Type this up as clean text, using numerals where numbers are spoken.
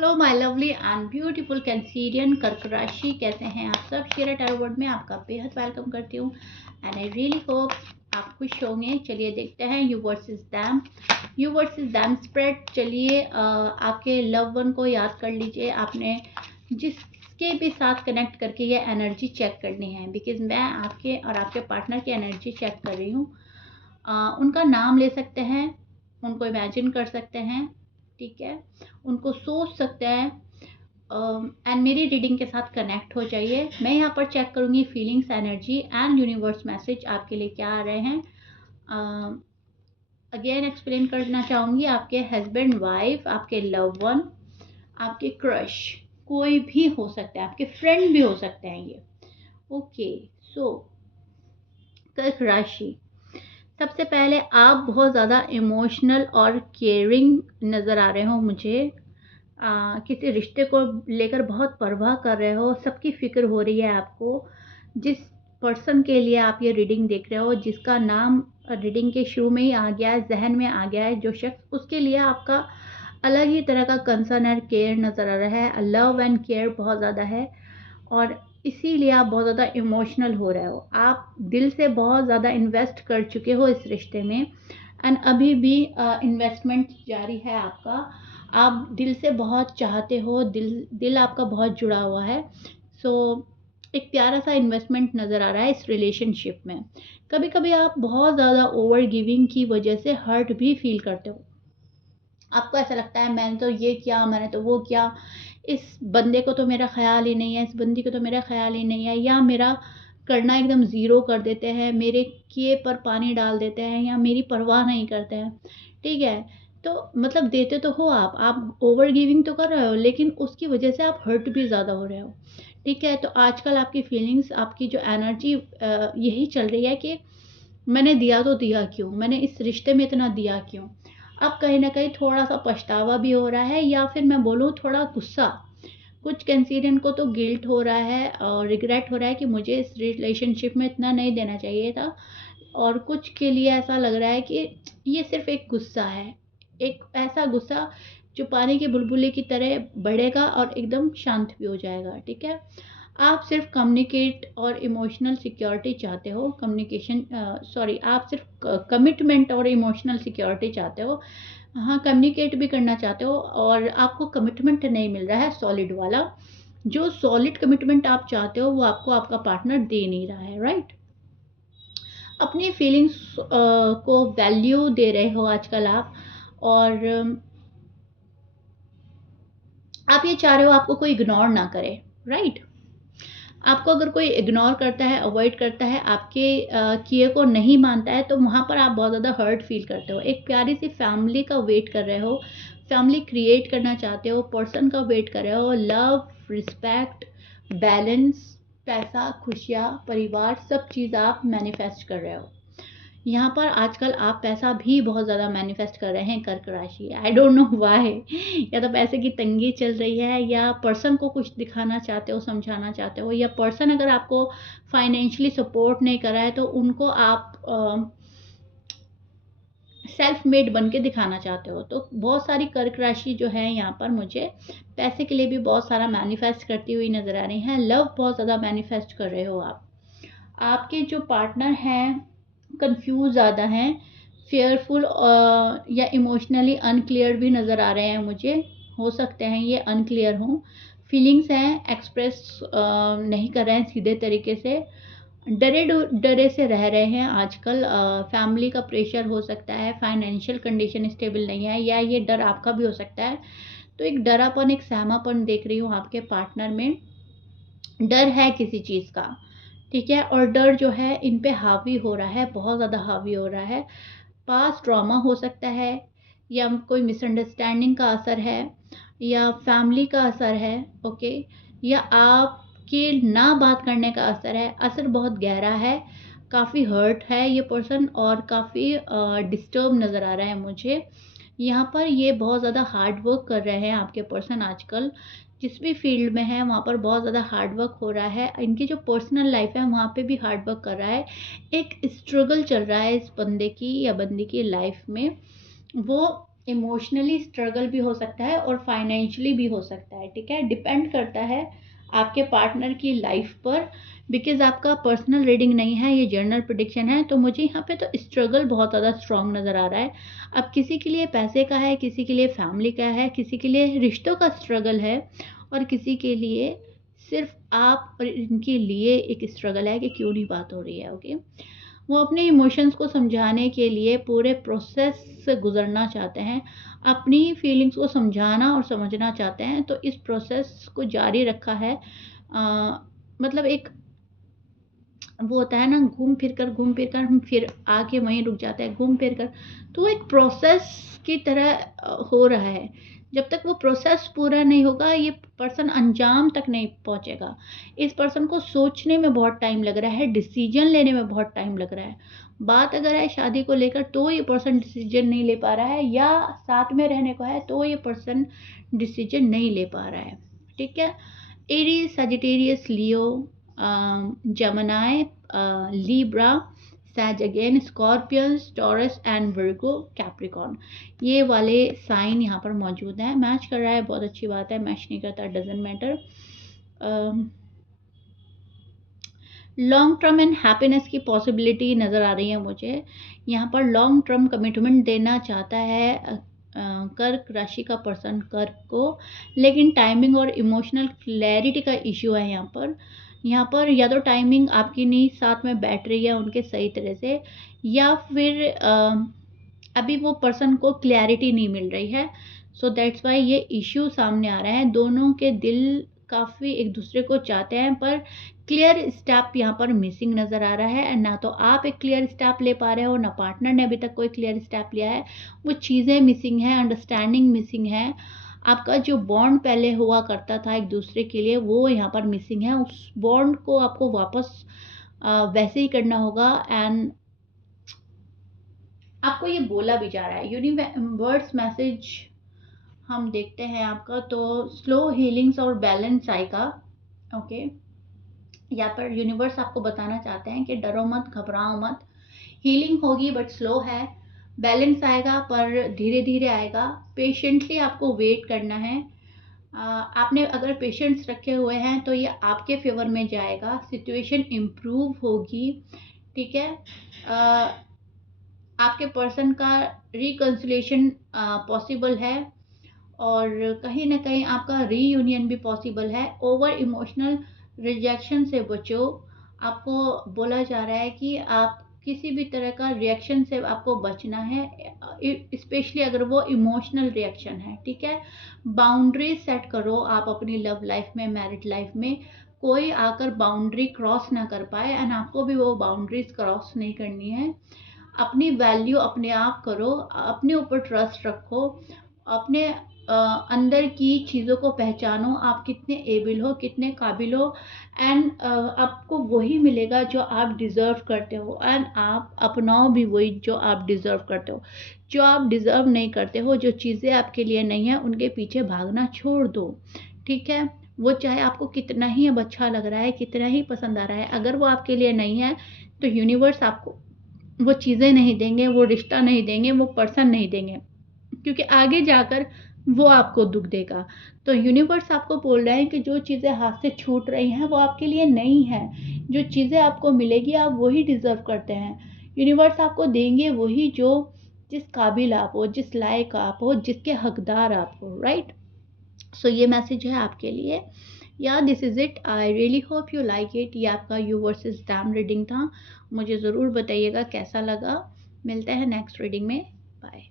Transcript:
Hello my lovely and beautiful Cancerian कर्क राशि, कैसे हैं आप सब। शेयर टैरो वर्ड में आपका बेहद वेलकम करती हूँ एंड आई रियली होप आप खुश होंगे। चलिए देखते हैं यू वर्सेस दैम स्प्रेड। चलिए आपके लव वन को याद कर लीजिए। आपने जिसके भी साथ कनेक्ट करके ये एनर्जी चेक करनी है, बिकॉज मैं आपके और आपके पार्टनर की एनर्जी चेक कर रही हूँ। उनका नाम ले सकते हैं, उनको इमेजिन कर सकते हैं, ठीक है, उनको सोच सकते हैं एंड मेरी रीडिंग के साथ कनेक्ट हो जाइए। मैं यहाँ पर चेक करूँगी feelings, energy and universe message आपके लिए क्या आ रहे हैं। अगेन एक्सप्लेन करना चाहूँगी, आपके हस्बैंड वाइफ, आपके लव वन, आपके क्रश, कोई भी हो सकता है, आपके फ्रेंड भी हो सकते हैं ये। ओके, सो कर्क राशि, सबसे पहले आप बहुत ज़्यादा इमोशनल और केयरिंग नज़र आ रहे हो मुझे। किसी रिश्ते को लेकर बहुत परवाह कर रहे हो, सबकी फिक्र हो रही है आपको। जिस पर्सन के लिए आप ये रीडिंग देख रहे हो, जिसका नाम रीडिंग के शुरू में ही आ गया है, जहन में आ गया है जो शख्स, उसके लिए आपका अलग ही तरह का कंसर्न और केयर नज़र आ रहा है। लव एंड केयर बहुत ज़्यादा है और इसीलिए आप बहुत ज़्यादा इमोशनल हो रहे हो। आप दिल से बहुत ज़्यादा इन्वेस्ट कर चुके हो इस रिश्ते में एंड अभी भी इन्वेस्टमेंट जारी है आपका। आप दिल से बहुत चाहते हो, दिल आपका बहुत जुड़ा हुआ है। सो एक प्यारा सा इन्वेस्टमेंट नज़र आ रहा है इस रिलेशनशिप में। कभी कभी आप बहुत ज़्यादा ओवर गिविंग की वजह से हर्ट भी फील करते हो। आपको ऐसा लगता है मैंने तो ये किया, मैंने तो वो किया, इस बंदे को तो मेरा ख्याल ही नहीं है, इस बंदी को तो मेरा ख्याल ही नहीं है, या मेरा करना एकदम ज़ीरो कर देते हैं, मेरे किए पर पानी डाल देते हैं, या मेरी परवाह नहीं करते हैं। ठीक है, तो मतलब देते तो हो आप ओवर गिविंग तो कर रहे हो, लेकिन उसकी वजह से आप हर्ट भी ज़्यादा हो रहे हो। ठीक है, तो आजकल आपकी फीलिंग्स, आपकी जो एनर्जी यही चल रही है कि मैंने दिया तो दिया क्यों, मैंने इस रिश्ते में इतना दिया क्यों। अब कहीं ना कहीं थोड़ा सा पछतावा भी हो रहा है, या फिर मैं बोलूँ थोड़ा गुस्सा। कुछ कैंसीरियन को तो गिल्ट हो रहा है और रिग्रेट हो रहा है कि मुझे इस रिलेशनशिप में इतना नहीं देना चाहिए था, और कुछ के लिए ऐसा लग रहा है कि ये सिर्फ एक गुस्सा है, एक ऐसा गुस्सा जो पानी के बुलबुले की तरह बढ़ेगा और एकदम शांत भी हो जाएगा। ठीक है, आप सिर्फ कम्युनिकेट और इमोशनल सिक्योरिटी चाहते हो, आप सिर्फ कमिटमेंट और इमोशनल सिक्योरिटी चाहते हो। हाँ, कम्युनिकेट भी करना चाहते हो और आपको कमिटमेंट नहीं मिल रहा है सॉलिड वाला। जो सॉलिड कमिटमेंट आप चाहते हो वो आपको आपका पार्टनर दे नहीं रहा है, राइट। अपनी फीलिंग्स को वैल्यू दे रहे हो आजकल आप, और आप ये चाह रहे हो आपको कोई इग्नोर ना करे, राइट। आपको अगर कोई इग्नोर करता है, अवॉइड करता है, आपके किए को नहीं मानता है, तो वहाँ पर आप बहुत ज़्यादा हर्ट फील करते हो। एक प्यारी सी फैमिली का वेट कर रहे हो, फैमिली क्रिएट करना चाहते हो, पर्सन का वेट कर रहे हो। लव, रिस्पेक्ट, बैलेंस, पैसा, खुशियाँ, परिवार, सब चीज़ आप मैनिफेस्ट कर रहे हो। यहाँ पर आजकल आप पैसा भी बहुत ज़्यादा मैनिफेस्ट कर रहे हैं कर्क राशि। आई डोंट नो व्हाई, या तो पैसे की तंगी चल रही है, या पर्सन को कुछ दिखाना चाहते हो, समझाना चाहते हो, या पर्सन अगर आपको फाइनेंशियली सपोर्ट नहीं कर रहा है तो उनको आप सेल्फ मेड बन के दिखाना चाहते हो। तो बहुत सारी कर्क राशि जो है यहाँ पर मुझे पैसे के लिए भी बहुत सारा मैनिफेस्ट करती हुई नज़र आ रही हैं। लव बहुत ज़्यादा मैनिफेस्ट कर रहे हो आप। आपके जो पार्टनर हैं कंफ्यूज ज़्यादा हैं, फेयरफुल या इमोशनली अनक्लियर भी नज़र आ रहे हैं मुझे। हो सकते हैं ये अनक्लियर हों, फीलिंग्स हैं एक्सप्रेस नहीं कर रहे हैं सीधे तरीके से, डरे डरे से रह रहे हैं आजकल। फैमिली का प्रेशर हो सकता है, फाइनेंशियल कंडीशन स्टेबल नहीं है, या ये डर आपका भी हो सकता है। तो एक डरापन, एक सहमापन देख रही हूँ आपके पार्टनर में। डर है किसी चीज़ का, ठीक है, और डर जो है इन पे हावी हो रहा है, बहुत ज़्यादा हावी हो रहा है। पास्ट ट्रॉमा हो सकता है, या कोई मिसअंडरस्टैंडिंग का असर है, या फैमिली का असर है, ओके, या आपके ना बात करने का असर है। असर बहुत गहरा है, काफ़ी हर्ट है ये पर्सन, और काफ़ी डिस्टर्ब नज़र आ रहा है मुझे। यहाँ पर ये बहुत ज़्यादा हार्ड वर्क कर रहे हैं आपके पर्सन आजकल, जिस भी फील्ड में है वहाँ पर बहुत ज़्यादा हार्ड वर्क हो रहा है। इनकी जो पर्सनल लाइफ है वहाँ पे भी हार्ड वर्क कर रहा है। एक स्ट्रगल चल रहा है इस बंदे की या बंदी की लाइफ में। वो इमोशनली स्ट्रगल भी हो सकता है और फाइनेंशियली भी हो सकता है, ठीक है। डिपेंड करता है आपके पार्टनर की लाइफ पर, बिकॉज आपका पर्सनल रीडिंग नहीं है, ये जर्नल प्रेडिक्शन है। तो मुझे यहाँ पे तो स्ट्रगल बहुत ज़्यादा स्ट्रांग नज़र आ रहा है। अब किसी के लिए पैसे का है, किसी के लिए फैमिली का है, किसी के लिए रिश्तों का स्ट्रगल है, और किसी के लिए सिर्फ आप और इनके लिए एक स्ट्रगल है कि क्यों नहीं बात हो रही है। ओके, वो अपने इमोशंस को समझाने के लिए पूरे प्रोसेस से गुजरना चाहते हैं, अपनी फीलिंग्स को समझाना और समझना चाहते हैं, तो इस प्रोसेस को जारी रखा है। मतलब एक वो होता है ना, घूम फिर कर हम फिर आके वहीं रुक जाते हैं, घूम फिर कर। तो वो एक प्रोसेस की तरह हो रहा है। जब तक वो प्रोसेस पूरा नहीं होगा, ये पर्सन अंजाम तक नहीं पहुंचेगा। इस पर्सन को सोचने में बहुत टाइम लग रहा है, डिसीजन लेने में बहुत टाइम लग रहा है। बात अगर है शादी को लेकर, तो ये पर्सन डिसीजन नहीं ले पा रहा है, या साथ में रहने को है तो ये पर्सन डिसीजन नहीं ले पा रहा है, ठीक है। Aries, Sagittarius, Leo, Gemini, Libra, Sag again, Scorpions, Taurus and Virgo, Capricorn, ये वाले साइन यहाँ पर मौजूद हैं। मैच कर रहा है, बहुत अच्छी बात है। मैच नहीं करता, doesn't matter. Long term and happiness की पॉसिबिलिटी नज़र आ रही है मुझे। यहाँ पर लॉन्ग टर्म कमिटमेंट देना चाहता है कर्क राशि का पर्सन कर्क को, लेकिन टाइमिंग और इमोशनल क्लैरिटी का इश्यू है यहाँ पर या तो टाइमिंग आपकी नहीं साथ में बैठ रही है उनके सही तरह से, या फिर अभी वो पर्सन को क्लैरिटी नहीं मिल रही है। सो दैट्स वाई ये इश्यू सामने आ रहा है। दोनों के दिल काफ़ी एक दूसरे को चाहते हैं, पर क्लियर स्टेप यहाँ पर मिसिंग नज़र आ रहा है। ना तो आप एक क्लियर स्टेप ले पा रहे हो, ना पार्टनर ने अभी तक कोई क्लियर स्टेप लिया है। वो चीज़ें मिसिंग है, अंडरस्टैंडिंग मिसिंग है। आपका जो बॉन्ड पहले हुआ करता था एक दूसरे के लिए, वो यहाँ पर मिसिंग है। उस बॉन्ड को आपको वापस वैसे ही करना होगा। एंड आपको ये बोला भी जा रहा है, यूनिवर्स मैसेज हम देखते हैं आपका, तो स्लो हीलिंग्स और बैलेंस आएगा। ओके, यहाँ पर यूनिवर्स आपको बताना चाहते हैं कि डरो मत, घबराओ मत, हीलिंग होगी बट स्लो है। बैलेंस आएगा पर धीरे धीरे आएगा। पेशेंटली आपको वेट करना है। आपने अगर पेशेंस रखे हुए हैं तो ये आपके फेवर में जाएगा, सिचुएशन इम्प्रूव होगी, ठीक है। आपके पर्सन का रिकन्सिलेशन पॉसिबल है, और कहीं ना कहीं आपका रीयूनियन भी पॉसिबल है। ओवर इमोशनल रिजेक्शन से बचो। आपको बोला जा रहा है कि आप किसी भी तरह का रिएक्शन से आपको बचना है, स्पेशली अगर वो इमोशनल रिएक्शन है, ठीक है। बाउंड्री सेट करो आप अपनी लव लाइफ में, मैरिड लाइफ में। कोई आकर बाउंड्री क्रॉस ना कर पाए, एंड आपको भी वो बाउंड्रीज क्रॉस नहीं करनी है। अपनी वैल्यू अपने आप करो, अपने ऊपर ट्रस्ट रखो, अपने अंदर की चीज़ों को पहचानो, आप कितने एबल हो, कितने काबिल हो। एंड आपको वही मिलेगा जो आप डिज़र्व करते हो, एंड आप अपनाओ भी वही जो आप डिज़र्व करते हो। जो आप डिज़र्व नहीं करते हो, जो चीज़ें आपके लिए नहीं है, उनके पीछे भागना छोड़ दो, ठीक है। वो चाहे आपको कितना ही अब अच्छा लग रहा है, कितना ही पसंद आ रहा है, अगर वो आपके लिए नहीं है तो यूनिवर्स आपको वो चीज़ें नहीं देंगे, वो रिश्ता नहीं देंगे, वो पर्सन नहीं देंगे, क्योंकि आगे जाकर वो आपको दुख देगा। तो यूनिवर्स आपको बोल रहा है कि जो चीज़ें हाथ से छूट रही हैं वो आपके लिए नहीं है। जो चीज़ें आपको मिलेगी आप वही डिज़र्व करते हैं। यूनिवर्स आपको देंगे वही जो जिस काबिल आप हो, जिस लायक आप हो, जिसके हकदार आप हो, राइट। सो ये मैसेज है आपके लिए। या this is it, I really hope you like it. ये आपका यू वर्सेस डैम रीडिंग था। मुझे ज़रूर बताइएगा कैसा लगा। मिलते हैं नेक्स्ट रीडिंग में। बाय।